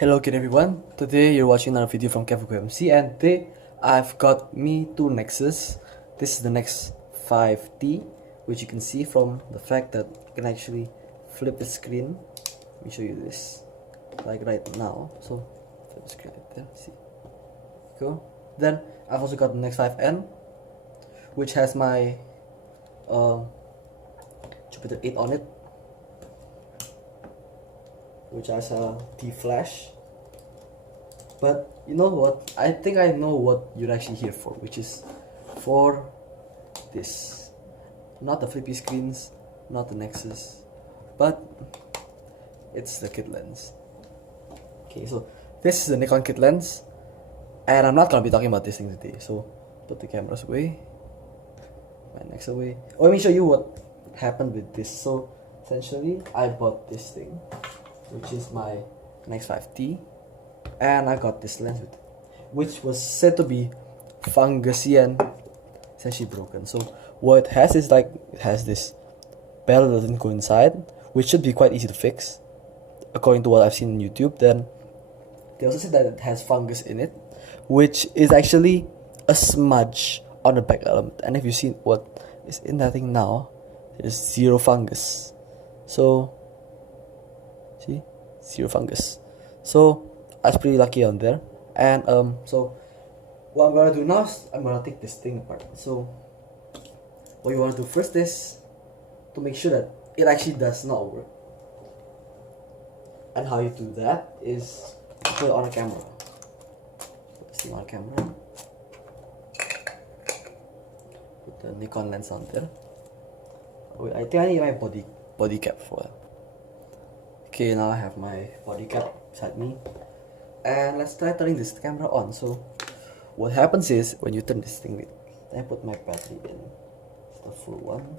Hello again everyone, today you're watching another video from KevCoMC and today I've got me two Nexus. This is the Nex 5T, which you can see from the fact that you can actually flip the screen. Let me show you this, like right now. So flip the screen right there, see, go. Then I've also got the Nex 5N, which has my Jupiter 8 on it, which has a D-flash. But you know what, I think I know what you're actually here for, which is for this. Not the flippy screens, not the Nexus, but it's the kit lens. Okay, so this is the Nikon kit lens, and I'm not gonna be talking about this thing today, so put the cameras away, my Nex away. Oh, let me show you what happened with this. So essentially I bought this thing, which is my Nex 5T, and I got this lens with it, which was said to be fungusy and essentially broken. So what it has is, like, it has this bell that doesn't go inside, which should be quite easy to fix according to what I've seen on YouTube. Then they also said that it has fungus in it, which is actually a smudge on the back element, and if you see what is in that thing now, there's zero fungus. So see, zero fungus. So I was pretty lucky on there. And so what I'm gonna do now is I'm gonna take this thing apart. So what you wanna do first is to make sure that it actually does not work. And how you do that is to put it on a camera. Put this thing on a camera. Put the Nikon lens on there. Wait, I think I need my body cap for that. Okay, now I have my body cap beside me, and let's try turning this camera on. So what happens is, when you turn this thing, I put my battery in, it's the full one,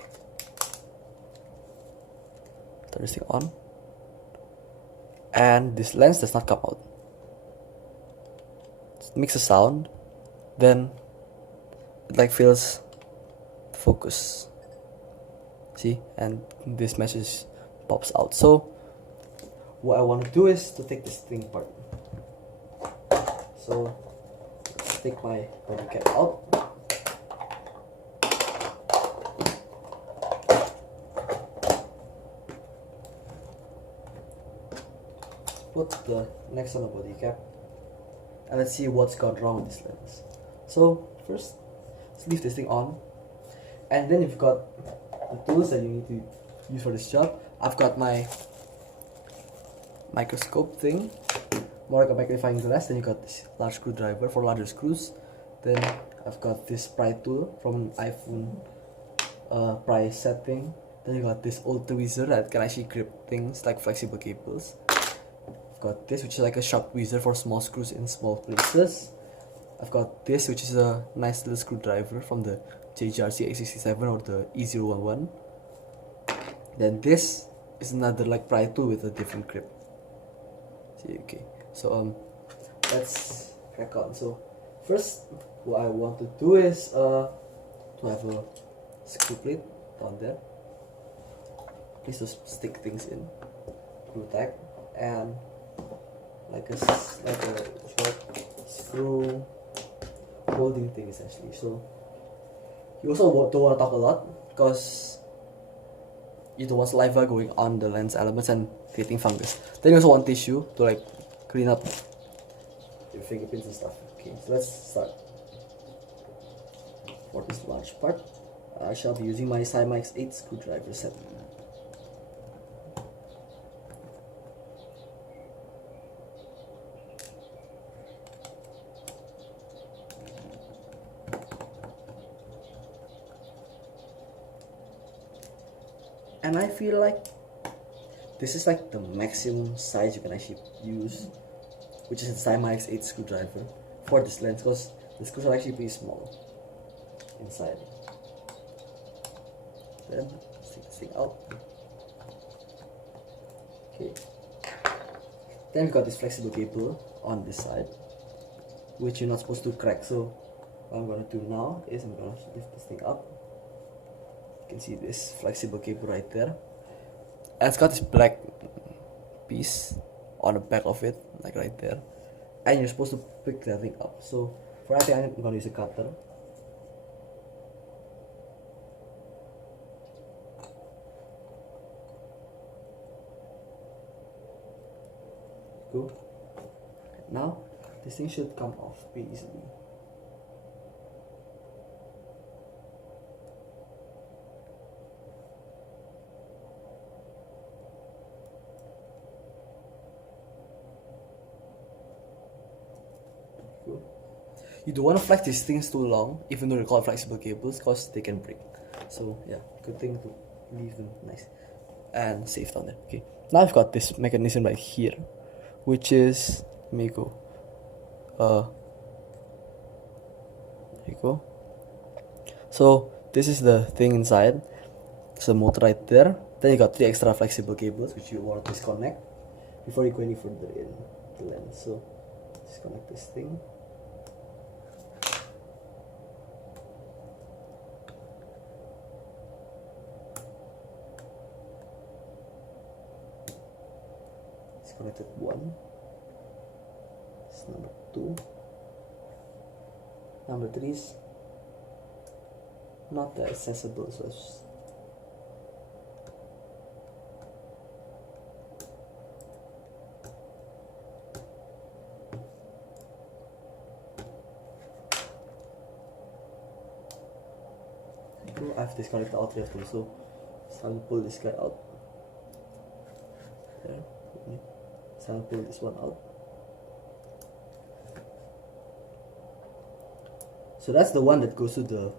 turn this thing on, and this lens does not come out. It makes a sound, then it like feels focus, see, and this message pops out. So what I want to do is to take this thing apart. So let's take my body cap out. Put the Nex on the body cap, and let's see what's gone wrong with this lens. So first, let's leave this thing on, and then you've got the tools that you need to use for this job. I've got my microscope thing, more like a magnifying glass. Then you got this large screwdriver for larger screws. Then I've got this pry tool from an iPhone pry setting. Then you got this old tweezer that can actually grip things like flexible cables. I've got this, which is like a sharp tweezer for small screws in small places. I've got this, which is a nice little screwdriver from the JGRC A67 or the E011. Then this is another like pry tool with a different grip. See, okay, so let's crack on. So first, what I want to do is to have a screw plate down there. Please just stick things in, glue tag, and like a short screw holding thing essentially. So you also don't want to talk a lot, because you don't want saliva going on the lens elements and creating fungus. Then you also want tissue to like clean up your fingerprints and stuff. Okay, so let's start. For this large part, I shall be using my Simex 8 screwdriver set. And I feel like this is like the maximum size you can actually use, which is the Simex 8 screwdriver for this lens, because the screws are actually pretty small inside. Then let's take this thing out. Okay. Then we've got this flexible cable on this side, which you're not supposed to crack. So what I'm gonna do now is I'm gonna lift this thing up. You can see this flexible cable right there, and it's got this black piece on the back of it, like right there, and you're supposed to pick that thing up. So for that thing, I'm gonna use a cutter. Go. Now this thing should come off pretty easily. You don't want to flex these things too long, even though they're called flexible cables, because they can break. So yeah, good thing to leave them nice and safe down there. Okay, now I've got this mechanism right here, which is, let me go. There you go. So this is the thing inside. It's a motor right there. Then you got 3 extra flexible cables, which you want to disconnect before you go any further in the lens. So disconnect this thing. Disconnected 1. It's number 2. Number 3 is not that accessible, so it's I've disconnected all 3 of them, so it's time to pull this guy out. There. It's time to pull this one out. So that's the one that goes to the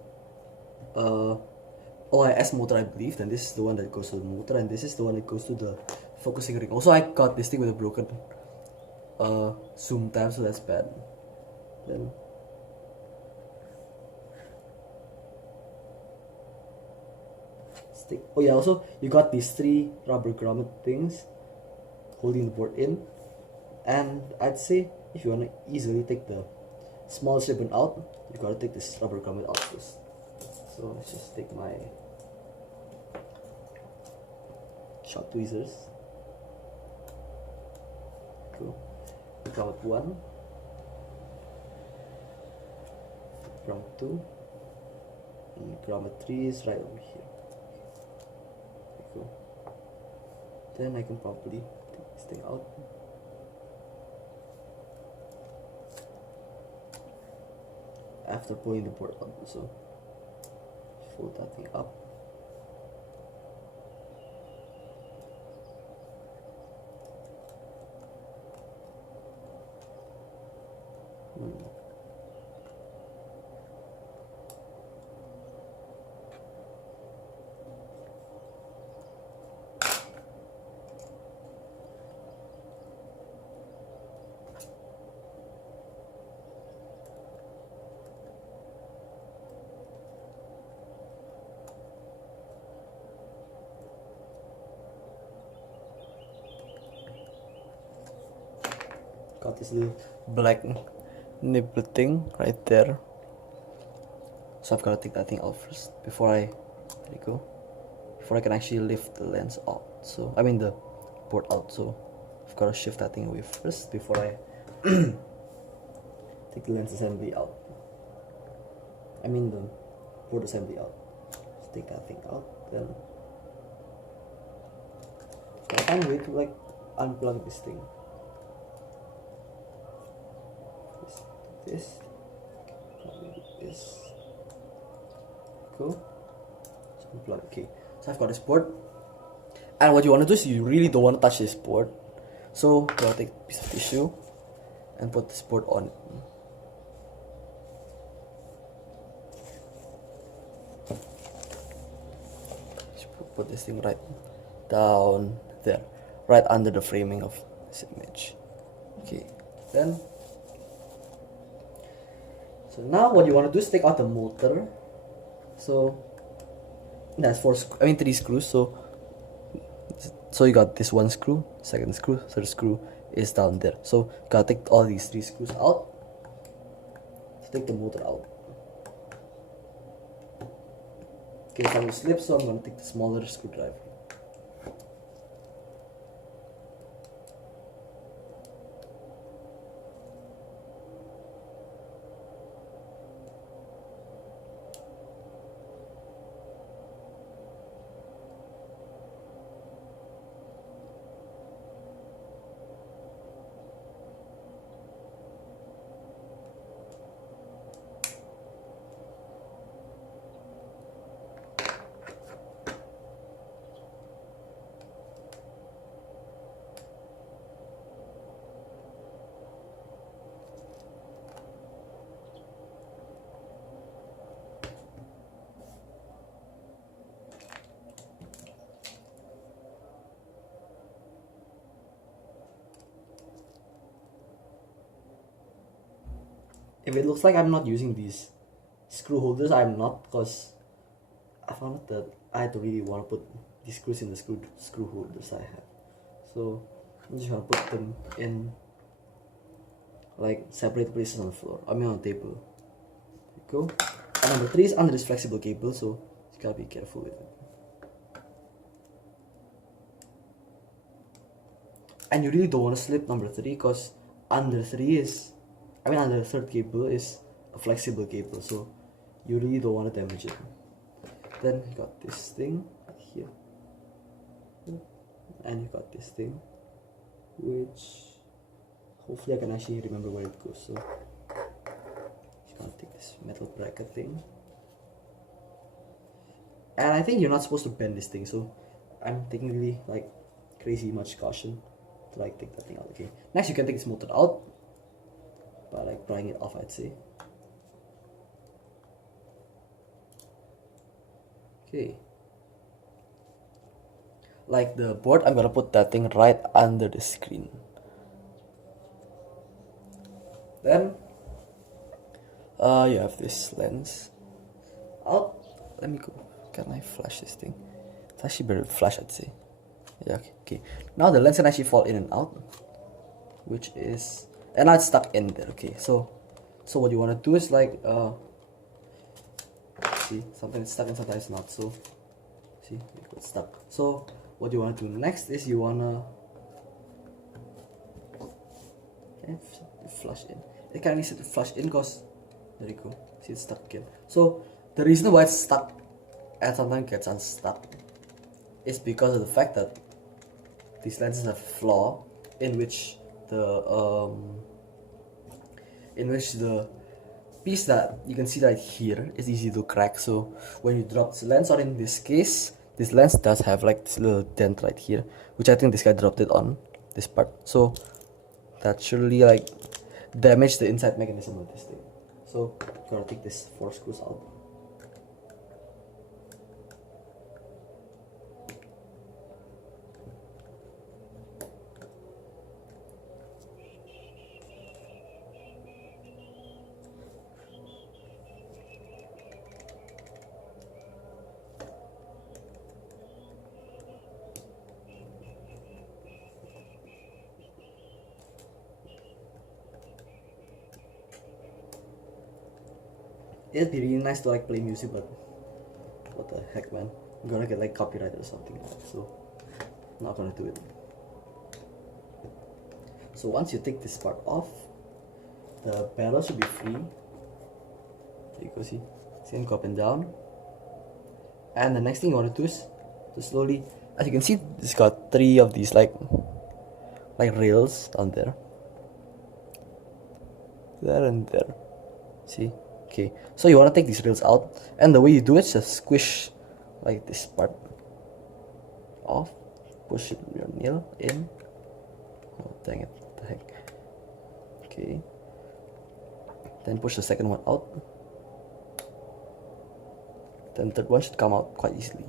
OIS motor, I believe. Then this is the one that goes to the motor, and this is the one that goes to the focusing ring. Also, I got this thing with a broken zoom tab, so that's bad. Then stick. Oh yeah, also you got these 3 rubber grommet things holding the board in, and I'd say if you want to easily take the smallest ribbon out, you gotta take this rubber grommet out first. So let's just take my sharp tweezers. Cool. Grommet 1, grommet 2, and grommet 3 is right over here. Cool. Then I can probably take this thing out. After pulling the board out, so fold that thing up. Got this little black nipple thing right there, so I've got to take that thing out first before there you go, before I can actually lift the lens out. So I mean the board out, so I've got to shift that thing away first before I take the lens assembly out. I mean the board assembly out. Just take that thing out, then I find a way to like unplug this thing. This, cool. So unplug. Okay, so I've got this board, and what you want to do is you really don't want to touch this board, so you want to take a piece of tissue and put this board on it. Just put this thing right down there, right under the framing of this image. Okay, then so now what you want to do is take out the motor. So that's 3 screws. So you got this 1 screw, 2nd screw, 3rd screw is down there. So you gotta take all these 3 screws out to take the motor out. Okay, so I'm slip, so I'm gonna take the smaller screwdriver. if it looks like I'm not using these screw holders, I'm not, because I found out that I don't really want to put these screws in the screw holders I have. So I'm just gonna put them in like separate places on the floor. I mean on the table. There you go. And number 3 is under this flexible cable, so you gotta be careful with it. And you really don't want to slip number 3, because under the third cable is a flexible cable, so you really don't want to damage it. Then you got this thing here, and you got this thing, which hopefully I can actually remember where it goes. So just gonna take this metal bracket thing, and I think you're not supposed to bend this thing, so I'm taking really like crazy much caution to like take that thing out. Okay, next you can take this motor out by like prying it off, I'd say. Okay, like the board, I'm gonna put that thing right under the screen. Then you have this lens out. Let me go. Can I flash this thing? It's actually better to flash, I'd say. Yeah, okay. Now the lens can actually fall in and out, which is, and now it's stuck in there. Okay, so what you want to do is like see, sometimes it's stuck and sometimes not. So see, it's stuck. So what you want to do next is you wanna flush in. It can be set to flush in because there you go. See, it's stuck again. So the reason why it's stuck and sometimes gets unstuck is because of the fact that these lenses have a flaw in which the piece that you can see right here is easy to crack. So when you drop this lens, or in this case, this lens does have like this little dent right here, which I think this guy dropped it on this part. So that should really like damage the inside mechanism of this thing. So you gotta take this 4 screws out. It'd be really nice to like play music, but what the heck, man, I'm gonna get like copyright or something like that, so I'm not gonna do it. So once you take this part off, the barrel should be free. There you go, see it go up and down. And the next thing you want to do is to slowly, as you can see, it's got 3 of these like rails on there, there and there, see. Okay, so you want to take these rails out, and the way you do it is just squish like this part off, push it with your nail in. Oh dang it, what the heck. Okay, then push the second one out, then the third one should come out quite easily.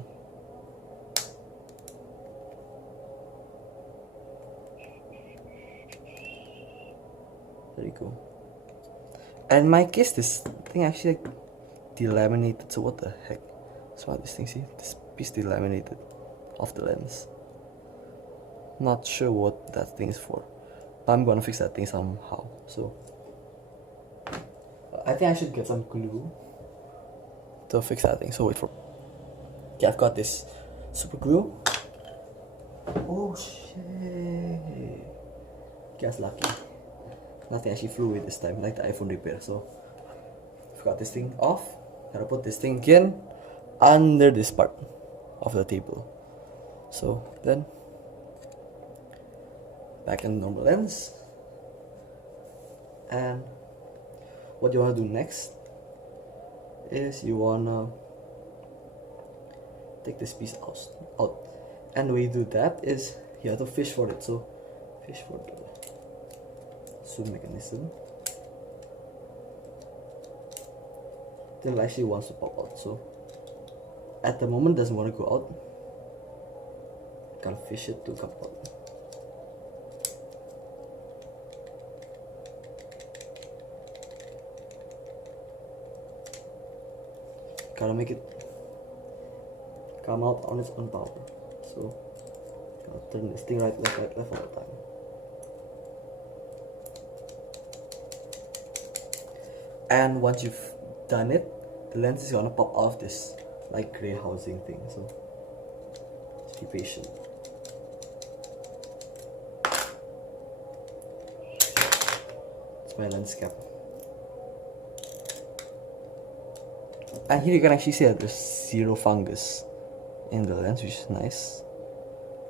There you go. And in my case, this thing actually like delaminated, so what the heck? So what this thing, see? This piece delaminated off the lens. Not sure what that thing is for, but I'm gonna fix that thing somehow. So I think I should get some glue to fix that thing. So wait for, okay, I've got this super glue. Oh shit, guess lucky. Nothing actually flew away this time, like the iPhone repair. So I've got this thing off. Gotta put this thing again under this part of the table. So then back in normal lens. And what you wanna do next is you wanna take this piece out. And the way you do that is you have to fish for it. So fish for the zoom mechanism till it actually wants to pop out. So at the moment it doesn't want to go out. Can't fish it to come out. gotta make it come out on its own power. So gotta turn this thing right, left all the time. And once you've done it, the lens is gonna pop out of this like gray housing thing. So just be patient. It's my lens cap. And here you can actually see that there's zero fungus in the lens, which is nice.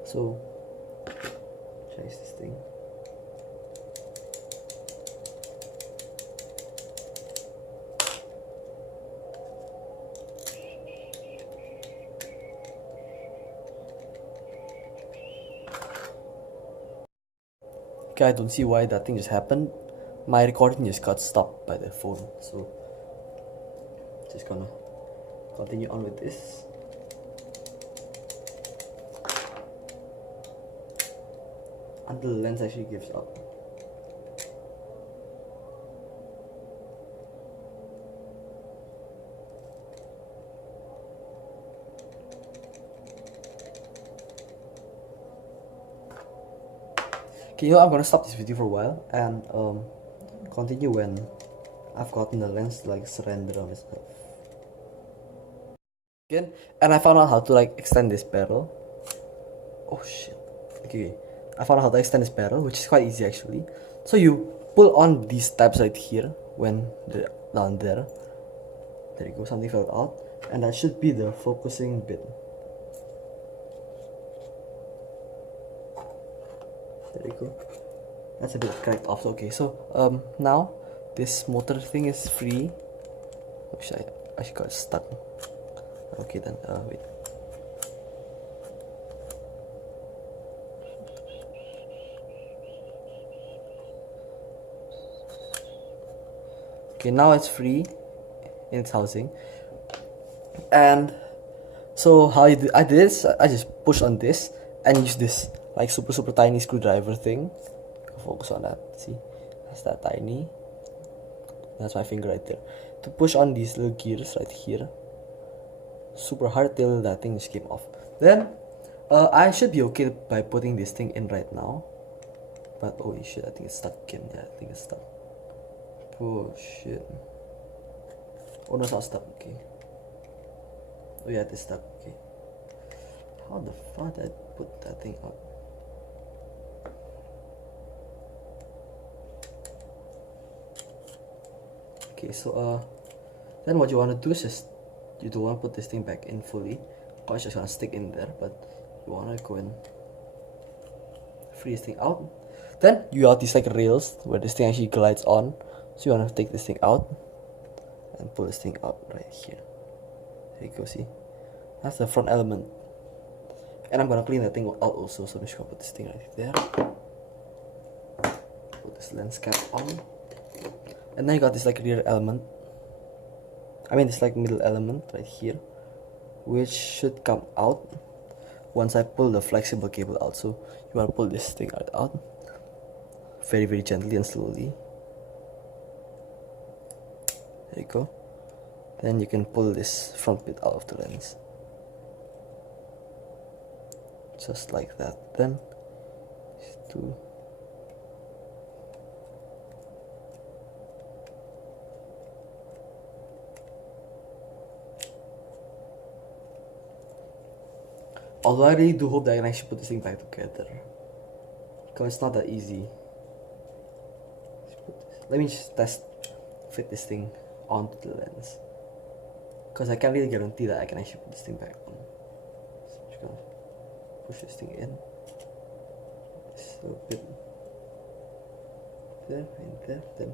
So, change this thing. Okay, I don't see why that thing just happened. My recording just got stopped by the phone, so just gonna continue on with this. Until the lens actually gives up. Okay, I'm gonna stop this video for a while and continue when I've gotten the lens to like surrender on itself. Again, and I found out how to like extend this barrel. Oh shit. Okay, I found out how to extend this barrel, which is quite easy actually. So you pull on these tabs right here when they're down there. There you go, something fell out, and that should be the focusing bit. There you go. That's a bit cracked off. Okay, so now this motor thing is free. Oh shit, I actually got stuck. Okay then, wait. Okay, now it's free in its housing. And so how I did this, I just push on this and use this like super tiny screwdriver thing. Focus on that, see? That's that tiny. That's my finger right there. To push on these little gears right here. Super hard till that thing just came off. Then I should be okay by putting this thing in right now. But holy shit, I think it's stuck again. Yeah, I think it's stuck. Oh shit. Oh no, it's not stuck. Okay. Oh yeah, it's stuck. Okay. How the fuck did I put that thing up? Okay, so then what you want to do is just, you don't want to put this thing back in fully, or it's just gonna stick in there, but you want to go and free this thing out. Then you got these like rails where this thing actually glides on, so you want to take this thing out and pull this thing out right here. There you go, see? That's the front element. And I'm gonna clean that thing out also, so I'm just gonna put this thing right there. Put this lens cap on. And then you got this like rear element. I mean this like middle element right here, which should come out once I pull the flexible cable out. So you want to pull this thing out very gently and slowly. There you go. Then you can pull this front bit out of the lens. Just like that. Then to although I really do hope that I can actually put this thing back together, because it's not that easy. Let me just fit this thing onto the lens, because I can't really guarantee that I can actually put this thing back on. So I'm just gonna push this thing in. This little bit there, and there, then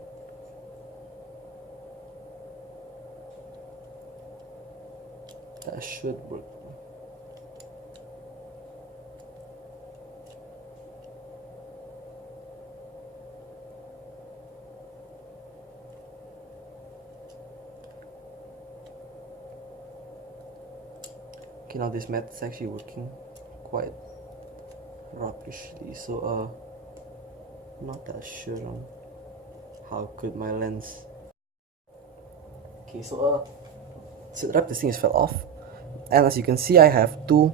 that should work. Okay, now this method is actually working quite rockishly, so I'm not that sure on how good my lens. Okay, so So wrap, this thing is fell off, and as you can see, I have two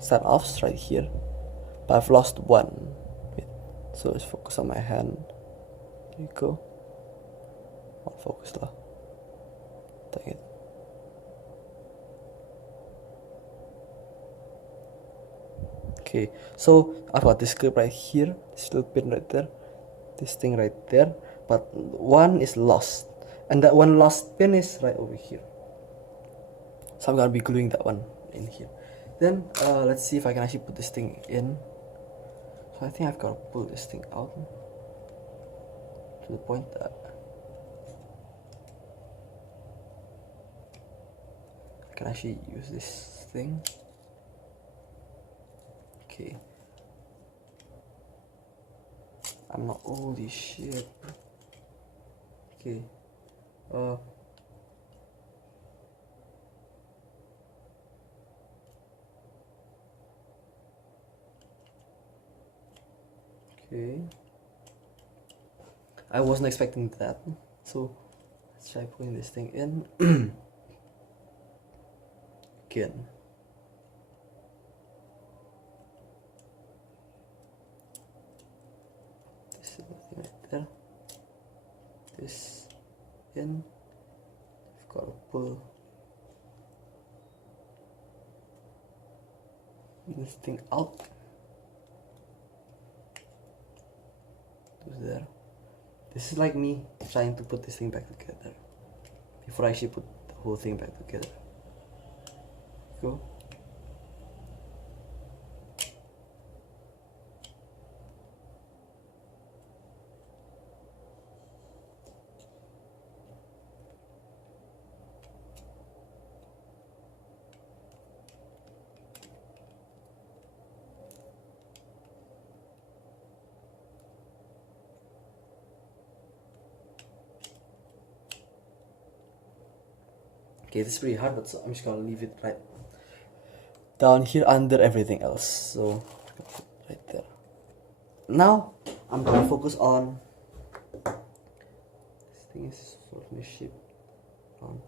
stand-offs right here, but I've lost one. Wait, so let's focus on my hand. There you go. I'll focus lah. Dang it. Okay, so I've got this clip right here, this little pin right there, this thing right there, but one is lost, and that one lost pin is right over here. So I'm gonna be gluing that one in here. Then let's see if I can actually put this thing in. So I think I've got to pull this thing out to the point that I can actually use this thing. Okay. I'm not, holy shit. Okay. Okay. I wasn't expecting that. So let's try putting this thing in. Again. This little thing right there. This in. I've got to pull this thing out. There. This is like me trying to put this thing back together before I actually put the whole thing back together. Go. Okay, this is pretty hard, but so I'm just gonna leave it right down here under everything else. So right there. Now I'm gonna focus on this thing is sort of misshaped.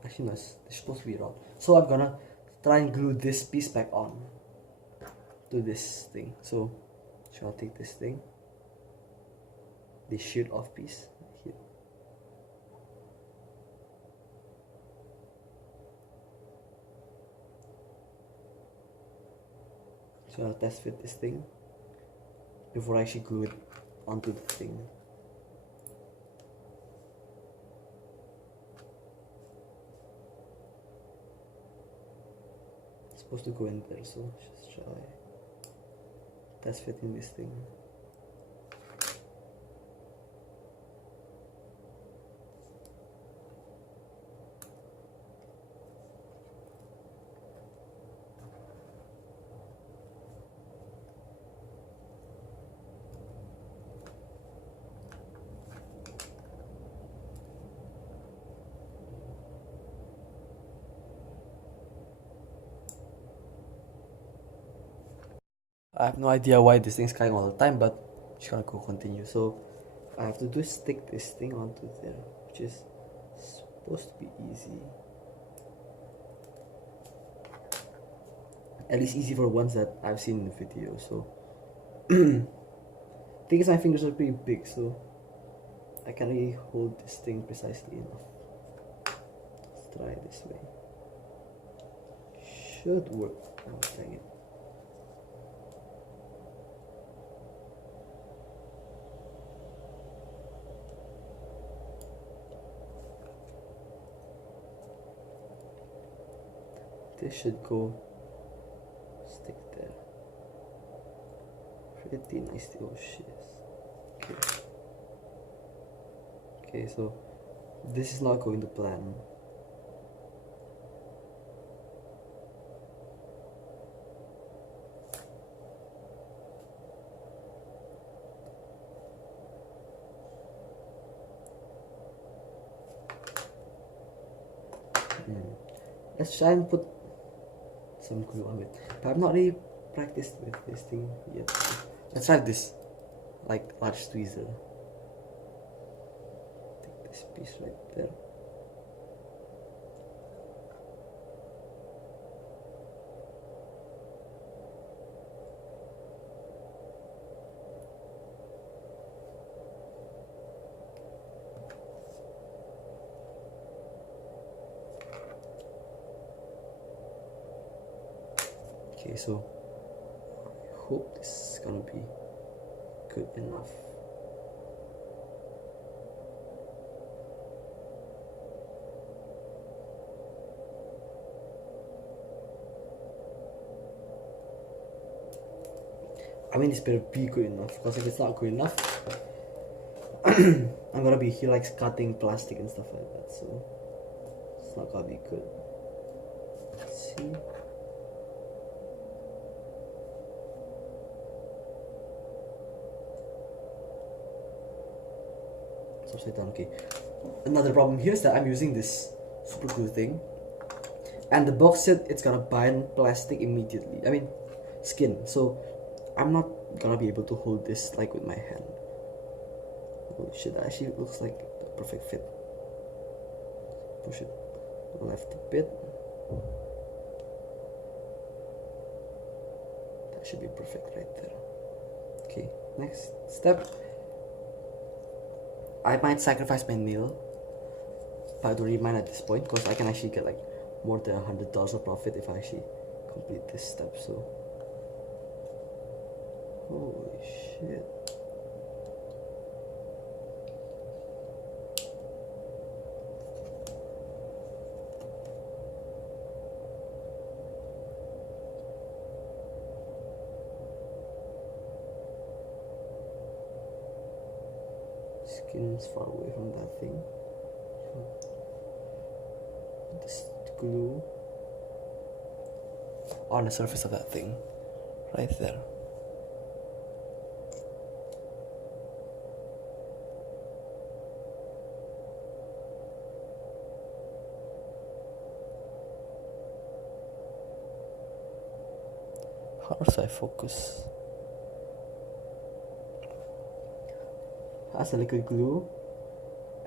Actually no, it's supposed to be round. So I'm gonna try and glue this piece back on to this thing. So I'll take this thing, this sheared off piece here. So I'll test fit this thing before I actually glue it onto the thing. It's supposed to go in there, so just try test fitting this thing. I have no idea why this thing's crying all the time, but I'm just gonna go continue. So I have to do is stick this thing onto there, which is supposed to be easy. At least easy for ones that I've seen in the video. So the thing is, my fingers are pretty big, so I can't really hold this thing precisely enough. Let's try it this way. Should work. Oh, dang it. This should go stick there pretty nicely. Oh shit. Okay, so this is not going to plan. Let's try and put some glue on it, but I've not really practiced with this thing yet. Let's try this, like large tweezer. Take this piece right there. Okay, so I hope this is gonna be good enough. I mean, this better be good enough, because if it's not good enough, I'm gonna be here like cutting plastic and stuff like that, so it's not gonna be good. Let's see. It's upside down. Okay. Another problem here is that I'm using this super glue thing, and the box said it's gonna bind plastic immediately. I mean, skin. So I'm not gonna be able to hold this like with my hand. Holy shit! That actually looks like a perfect fit. Push it left a bit. That should be perfect right there. Okay, next step. I might sacrifice my nail, but I don't really mind at this point because I can actually get like more than $100 of profit if I actually complete this step. So, holy shit. Skin's far away from that thing. This glue on the surface of that thing, right there. How do I focus? That's a liquid glue,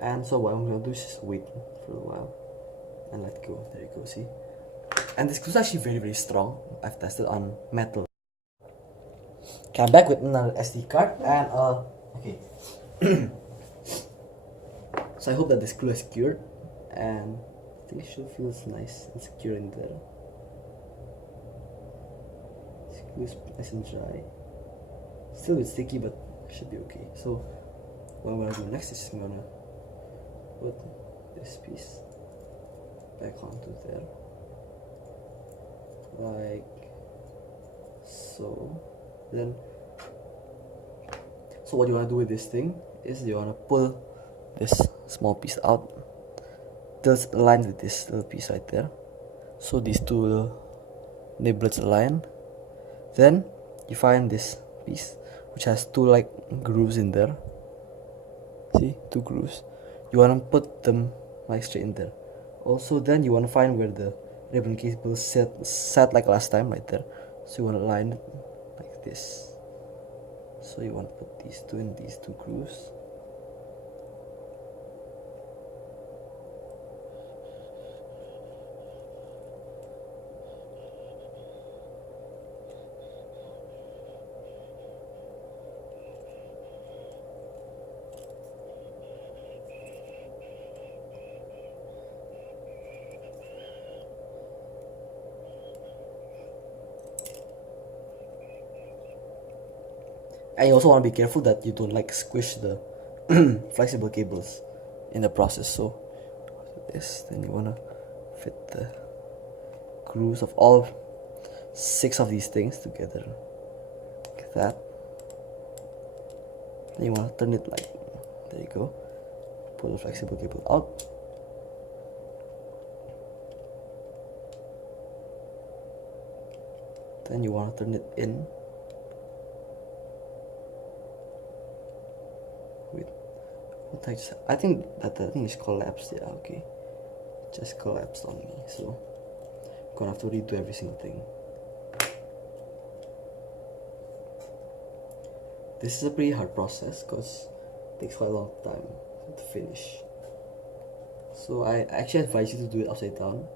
and so what I'm gonna do is just wait for a while and let go. There you go, see? And this glue is actually very, very strong. I've tested on metal. Okay, I'm back with another SD card, and okay. So I hope that this glue is secured, and I think it should feel nice and secure in there. This glue is nice and dry. Still a bit sticky, but it should be okay. So what I'm gonna do next is I'm gonna put this piece back onto there, like so. Then, so what you wanna do with this thing is you wanna pull this small piece out, just align with this little piece right there. So these two little niblets align. Then you find this piece which has two like grooves in there. See, two grooves. You want to put them like straight in there. Also, then you want to find where the ribbon cable sat like last time, right there. So you want to line it like this. So you want to put these two in these two grooves. And you also want to be careful that you don't like squish the flexible cables in the process. So this, then you want to fit the grooves of all 6 of these things together like that. Then you want to turn it like, there you go, pull the flexible cable out. Then you want to turn it in with, I think that the thing is collapsed. Yeah, okay, just collapsed on me, so I'm gonna have to redo every single thing. This is a pretty hard process because it takes quite a long time to finish. So I actually advise you to do it upside down.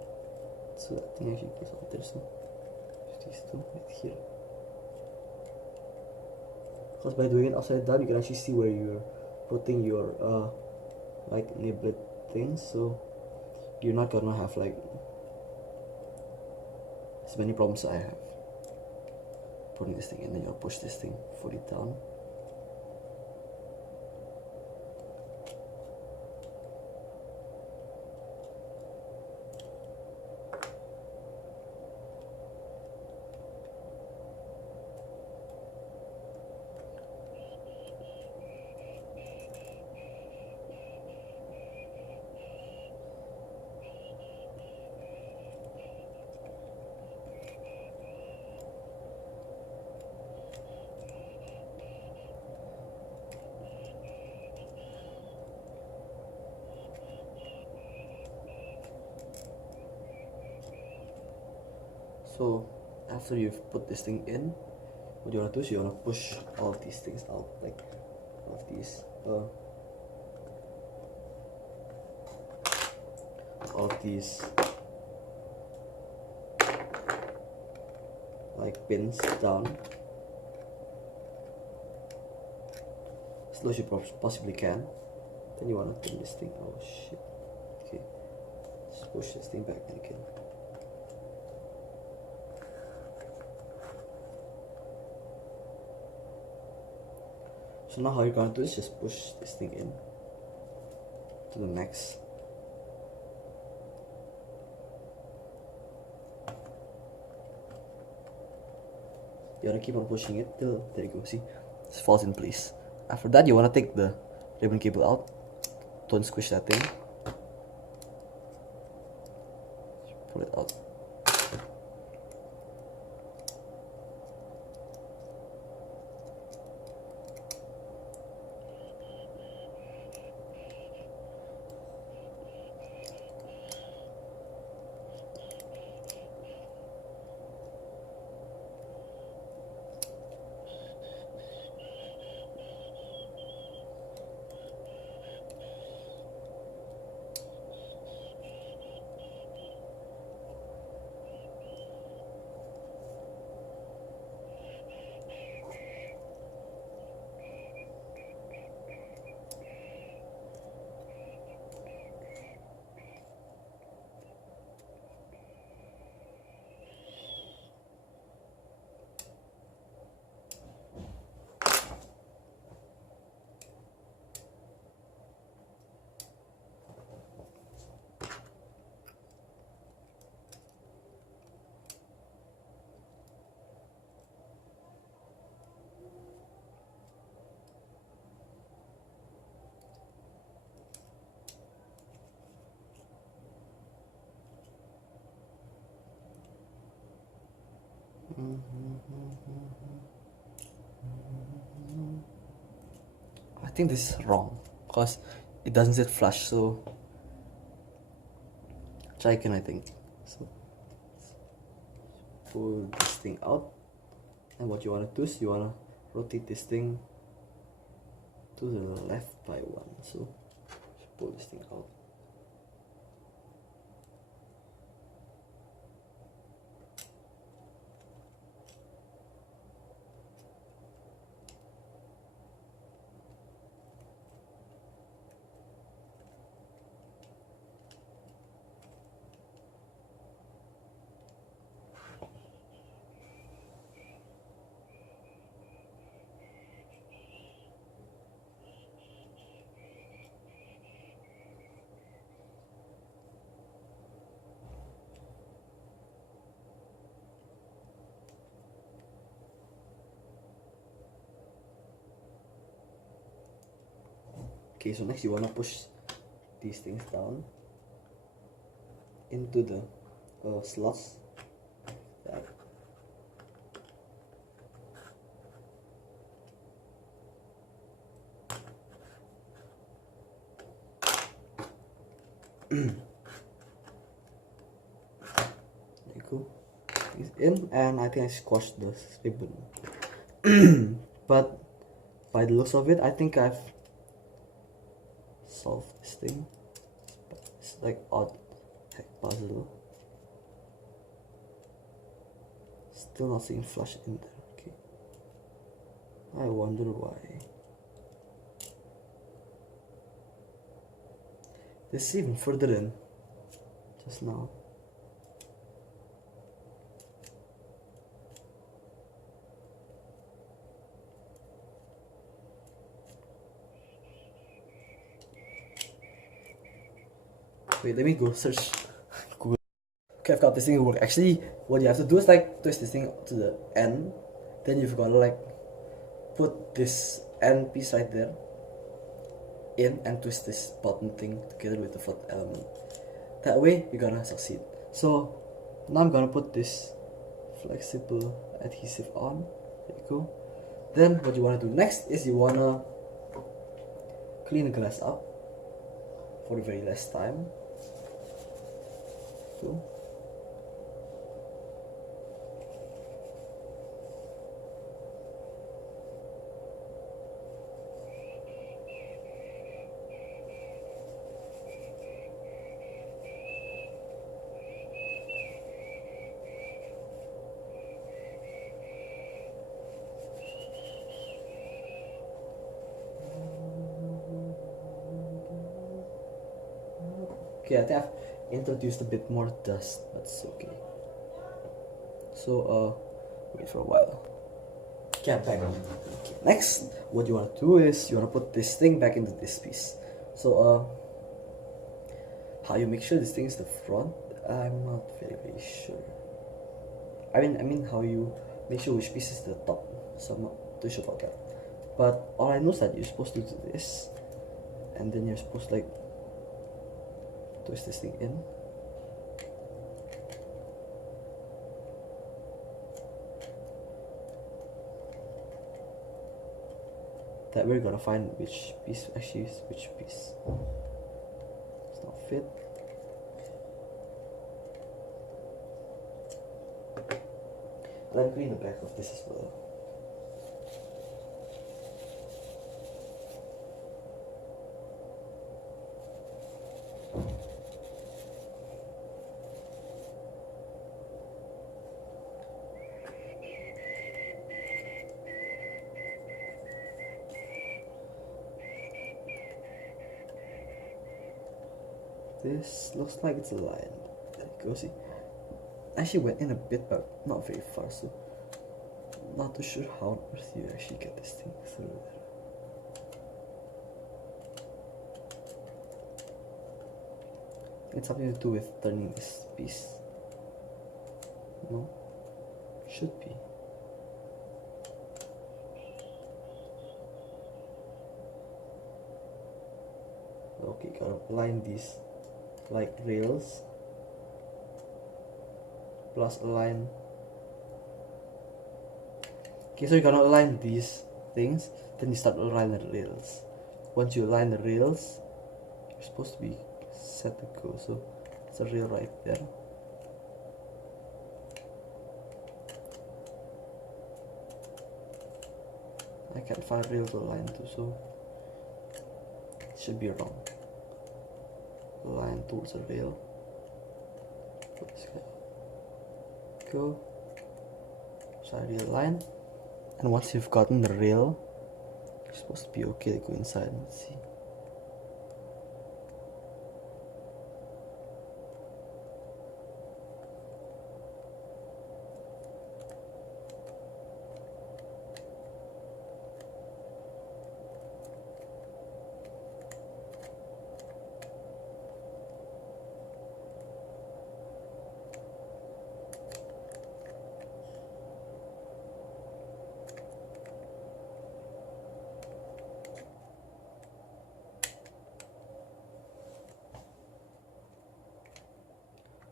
So I think I actually place on there, so these two right here. Because by doing it upside down, you can actually see where you're putting your like niblet things, so you're not gonna have like as many problems as I have. putting this thing in, then you'll push this thing fully down. So after you've put this thing in, what you want to do is you want to push all of these things out, like all of these like pins down as low as you possibly can. Then you want to turn this thing. Oh shit. Okay, just push this thing back again. So now how you're going to do is just push this thing in to the max. You want to keep on pushing it till, there you go, see, it falls in place. After that you want to take the ribbon cable out. Don't squish that thing. Just pull it out. I think this is wrong because it doesn't sit flush, so try again, I think. So pull this thing out, and what you want to do is you want to rotate this thing to the left by 1. So just pull this thing out. Okay, so next you want to push these things down into the slots. There you go. It's in, and I think I squashed the ribbon. But by the looks of it, I think I've solve this thing. It's like odd heck puzzle. Still not seeing flush in there. Okay, I wonder why. This is even further in just now. Wait, let me go search Google. Okay, I've got this thing to work. Actually, what you have to do is like twist this thing to the end. Then you've got to like put this end piece right there in and twist this bottom thing together with the fourth element. That way you're gonna succeed. So now I'm gonna put this flexible adhesive on. There you go. Then what you wanna do next is you wanna clean the glass up for the very last time. Cool. Okay, I think I've introduced a bit more dust, but it's okay. So, wait for a while. Okay, I'm back. Okay, next, what you want to do is you want to put this thing back into this piece. So, how you make sure this thing is the front, I'm not very sure. I mean how you make sure which piece is the top. So I'm not too sure about that. But all I know is that you're supposed to do this, and then you're supposed to like twist this thing in. That we're gonna find which piece actually is which piece. It's not fit. Let me clean the back of this as well. This looks like it's a line. There you go, see. Actually went in a bit, but not very far, so not too sure how on earth you actually get this thing through there. It's something to do with turning this piece. No? Should be. Okay, gotta align these like rails plus align. Okay, so you're gonna align these things, then you start aligning the rails. Once you align the rails, you're supposed to be set to go. So it's a rail right there. I can't find a rail to align to, so it should be wrong. Align towards a rail. Go. So I realign. And once you've gotten the rail, you're supposed to be okay to go inside and see.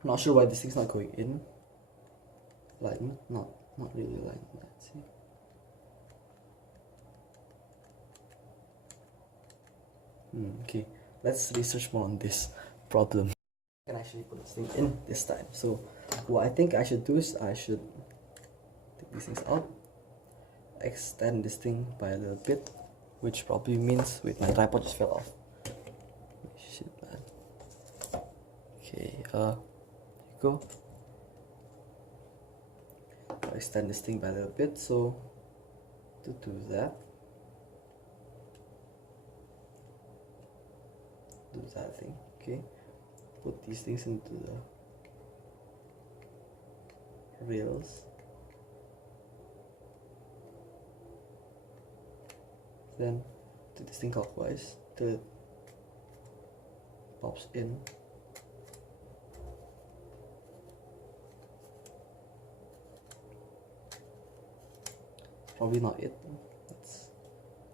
Not sure why this thing's not going in. Like, not really like that, see? Okay, let's research more on this problem. I can actually put this thing in this time. So, what I think I should do is I should take these things out, extend this thing by a little bit, which probably means, wait, my tripod just fell off. Shit, man. Okay, go. I'll extend this thing by a little bit, so to do that, thing. Okay, put these things into the rails, then do this thing clockwise till it pops in. Probably not it. Let's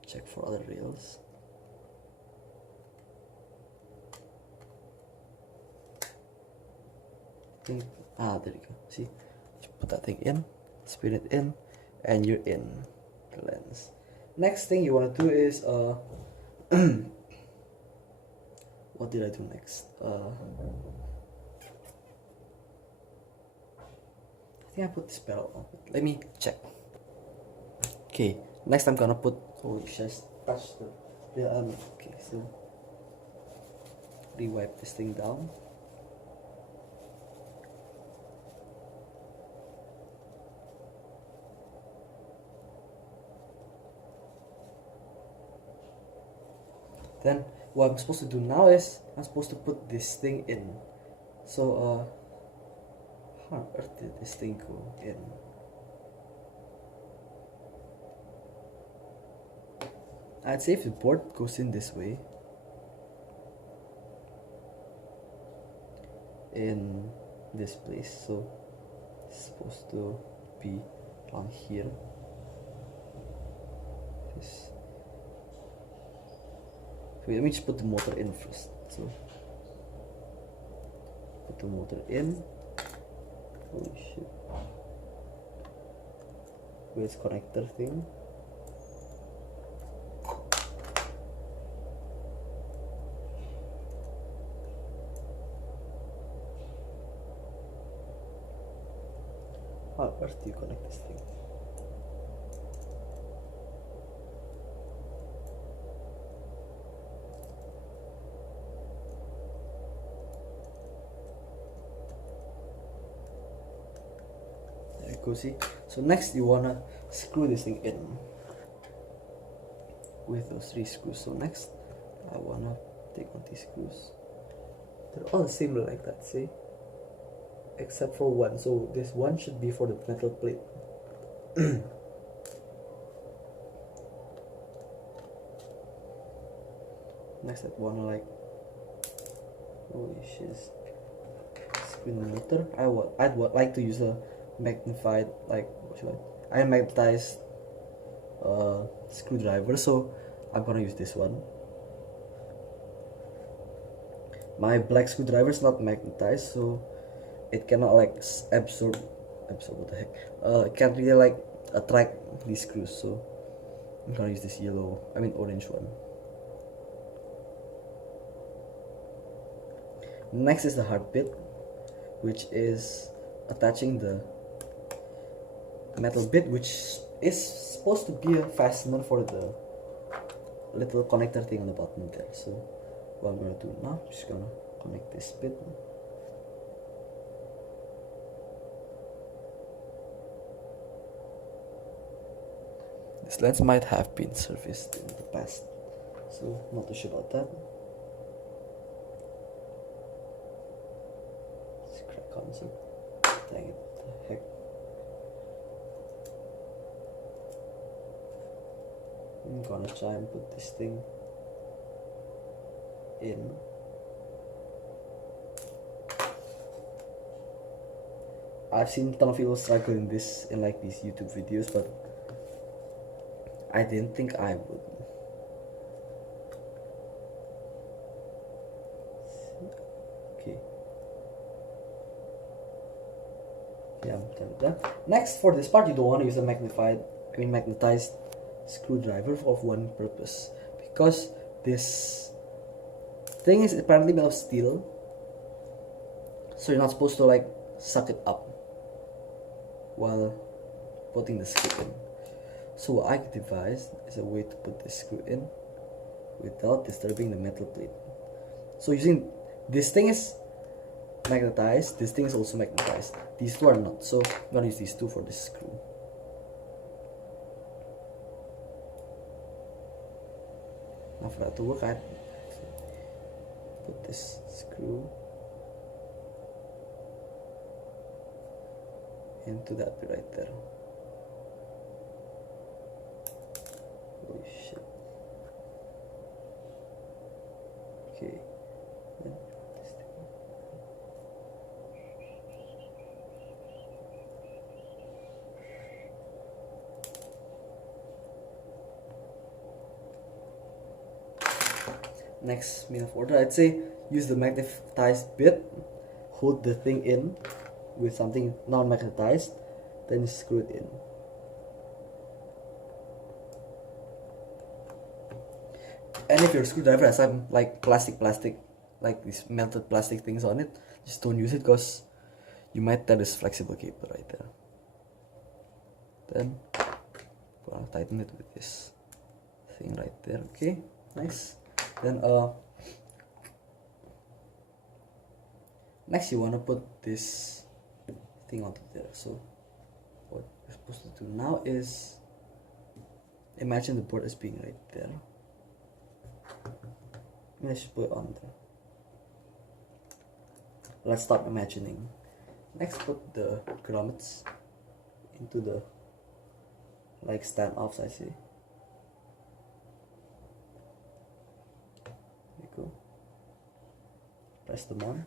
check for other rails. There you go. See, just put that thing in, spin it in, and you're in the lens. Next thing you want to do is what did I do next? I think I put this barrel on. Let me check. Okay, next I'm gonna put. Holy shit! Touch the okay, so re-wipe this thing down. Then what I'm supposed to do now is I'm supposed to put this thing in. So how on earth did this thing go in? I'd say if the board goes in this way, in this place, so it's supposed to be on here. This. Wait, let me just put the motor in first. So put the motor in. Holy shit. With its connector thing. How on earth do you connect this thing? There you go, see? So next you wanna screw this thing in with those 3 screws. So next I wanna take one of these screws. They're all the same like that, see? Except for one, so this one should be for the metal plate. Next I wanna like, holy shit, screw the motor. I'd like to use a magnified, like, what should I magnetized screwdriver, so I'm gonna use this one. My black screwdriver is not magnetized, so it cannot like absorb what the heck, it can't really like attract these screws, so I'm gonna use this orange one. Next is the hard bit, which is attaching the metal bit, which is supposed to be a fastener for the little connector thing on the bottom there. So what I'm gonna do now, I'm just gonna connect this bit. This lens might have been serviced in the past, so not too sure about that. Let's crack on some. Dang it, the heck. I'm gonna try and put this thing in. I've seen a ton of people struggle in this in like these YouTube videos, but I didn't think I would. Okay. Yeah, I'm done with that. Next, for this part, you don't want to use a magnetized screwdriver for one purpose, because this thing is apparently made of steel, so you're not supposed to like suck it up while putting the screw in. So what I devised is a way to put this screw in without disturbing the metal plate. So using this thing is magnetized, this thing is also magnetized. These two are not, so I'm gonna use these two for this screw. Now for that to work, I put this screw into that bit right there. Holy shit. Okay. Then this thing. next main of order, I'd say use the magnetized bit, hold the thing in with something non-magnetized, then screw it in. And if your screwdriver has some like plastic, like these melted plastic things on it, just don't use it because you might tear this flexible cable right there. Then gonna tighten it with this thing right there. Okay, nice. Then next you wanna put this thing onto there. So what you're supposed to do now is imagine the board as being right there. Let's put it on there. Let's stop imagining. Next, put the grommets into the like stand-offs, I see. There you go. Press them on.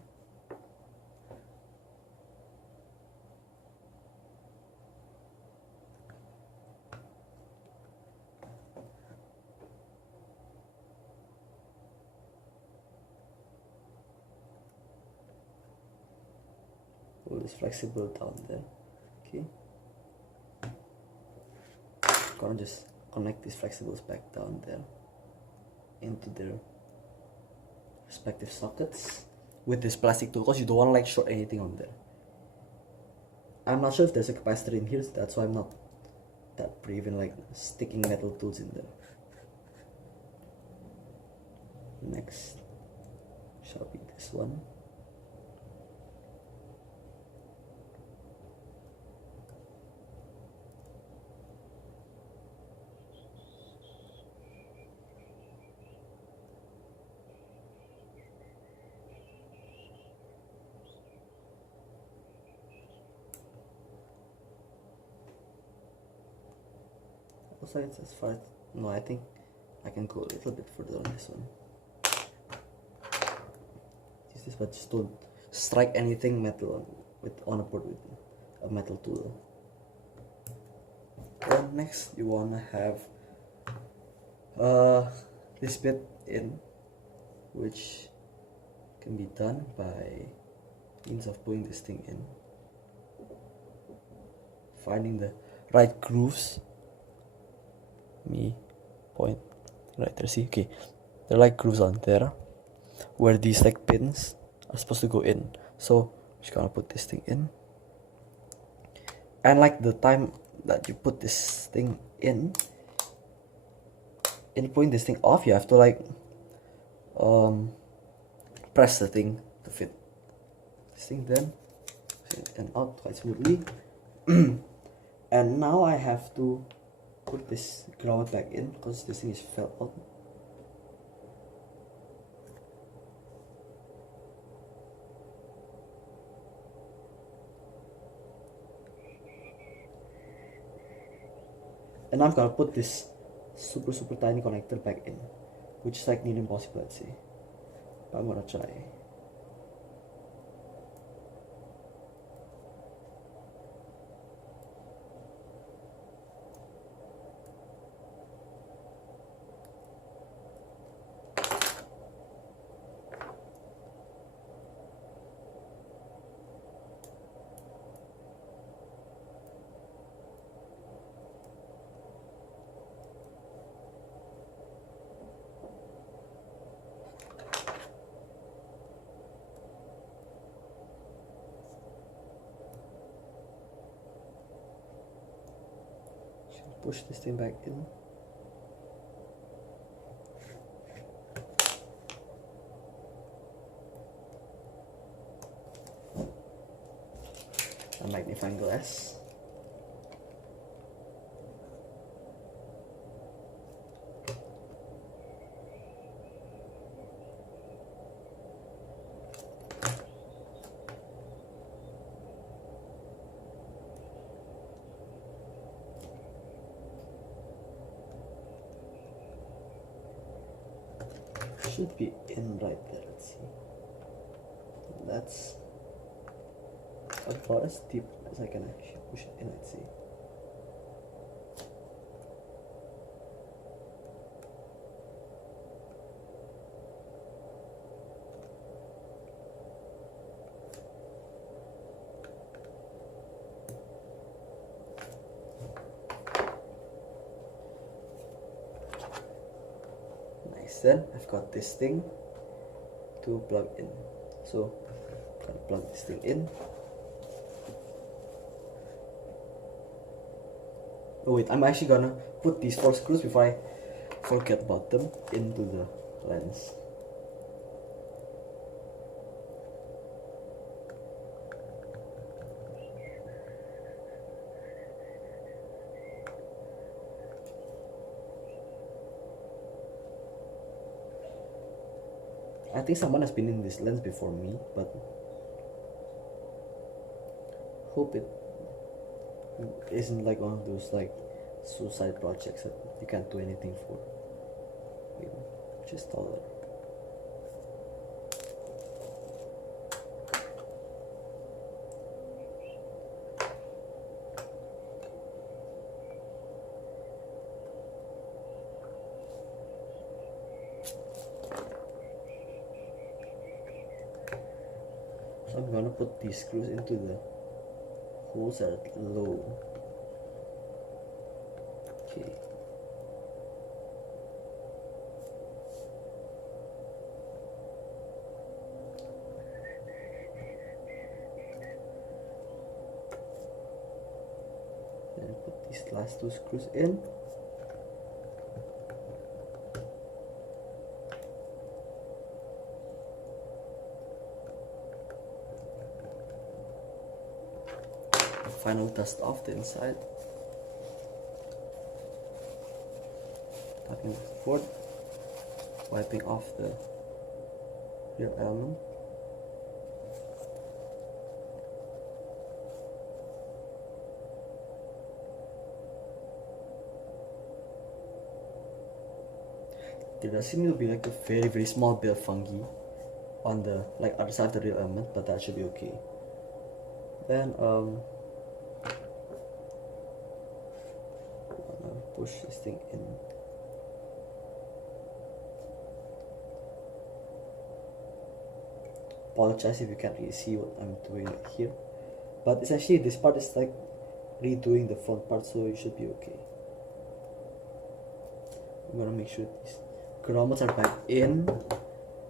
Pull this flexible down there. Okay. Gonna just connect these flexibles back down there into their respective sockets with this plastic tool because you don't want to like short anything on there. I'm not sure if there's a capacitor in here, so that's why I'm not that brave in like sticking metal tools in there. Next shall be this one. Also, it's as far as, no, I think I can go a little bit further on this one. Use this, but just don't strike anything metal on a board with a metal tool. Then next you wanna have this bit in, which can be done by means of putting this thing in, finding the right grooves. Me point right there, see, okay, there are like grooves on there where these like pins are supposed to go in. So I'm just gonna put this thing in, and like the time that you put this thing in putting this thing off, you have to like press the thing to fit this thing, then in and out quite smoothly. And now I have to put this grommet back in because this thing is fell out. And I'm gonna put this super tiny connector back in, which is like nearly impossible, let's say, but I'm gonna try. Push this thing back in. A magnifying glass. Should be in right there, let's see. That's about as deep as I can actually push it in, let's see. Then I've got this thing to plug in. So I'm gonna plug this thing in. Oh wait, I'm actually gonna put these 4 screws before I forget about them into the lens. I think someone has been in this lens before me, but hope it isn't like one of those like suicide projects that you can't do anything for. You know, just taller. So I'm gonna put these screws into the holes at low. Okay. Then put these last 2 screws in. Finally dust off the inside. Tapping the board, wiping off the real element. There does seem to be like a very small bit of fungi on the like other side of the real element, but that should be okay. Then push this thing in. Apologize if you can't really see what I'm doing here, but essentially this part is like redoing the front part, so it should be okay. I'm gonna make sure these grommets are back in.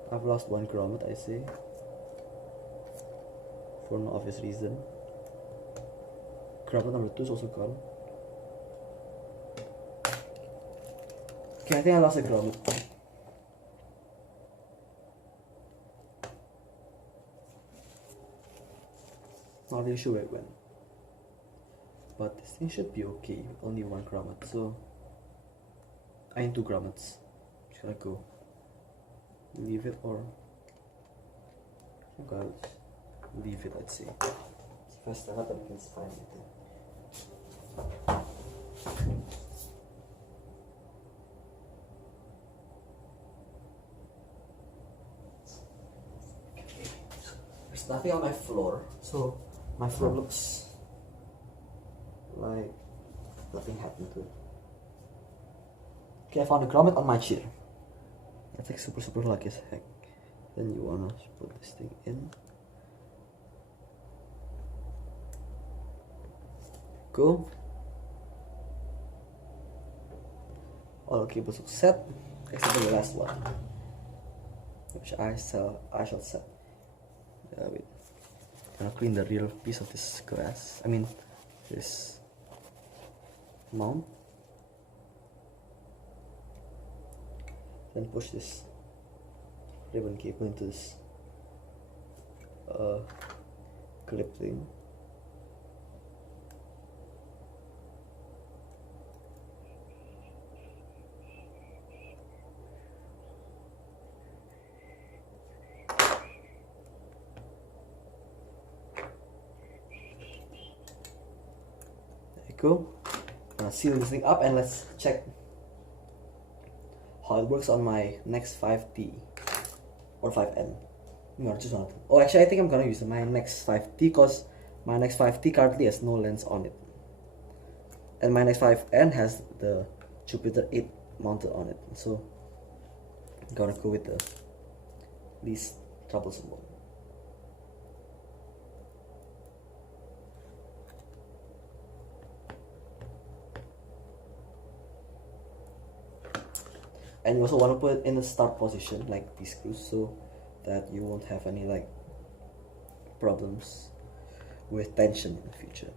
I've lost 1 grommet, I say, for no obvious reason. Grommet number 2 is also gone. Okay, I think I lost a grommet. Not really sure where it went, but this thing should be okay. Only 1 grommet, so I need 2 grommets. Should I go leave it, or I'm gonna leave it? Let's see. If I stand up, I can find anything. There's nothing on my floor, so my floor looks like nothing happened to it. Okay, I found a grommet on my chair. That's like super lucky as heck. Then you wanna put this thing in. Go. All the cables look set, except for the last one, which I shall set. Wait. I'm gonna clean the real piece of this glass. I mean, this mount. Then push this ribbon cable into this clip thing. There you go. I'm gonna seal this thing up and let's check how it works on my next 5T or 5N. No, just not. Oh, actually, I think I'm gonna use my next 5T because my next 5T currently has no lens on it, and my next 5N has the Jupiter 8 mounted on it. So I'm gonna go with the least troublesome one. And you also want to put it in the start position like these screws, so that you won't have any like problems with tension in the future.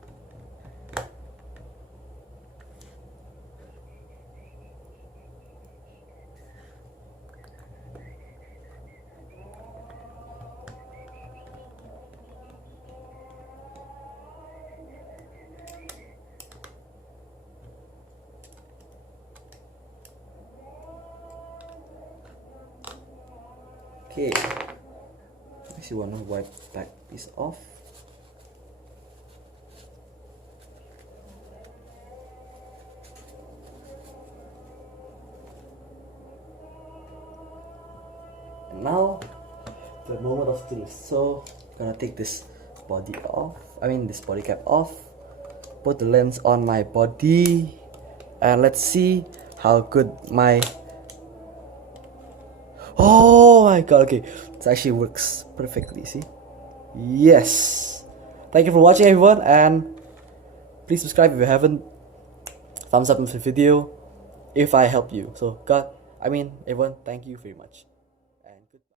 Okay, if you want to wipe back this off. And now, the moment of truth. So, I'm gonna take this body off, this body cap off, put the lens on my body, and let's see how good my... Oh my god, okay, it actually works perfectly, see? Yes! Thank you for watching, everyone, and please subscribe if you haven't. Thumbs up in the video if I help you. So, everyone, thank you very much.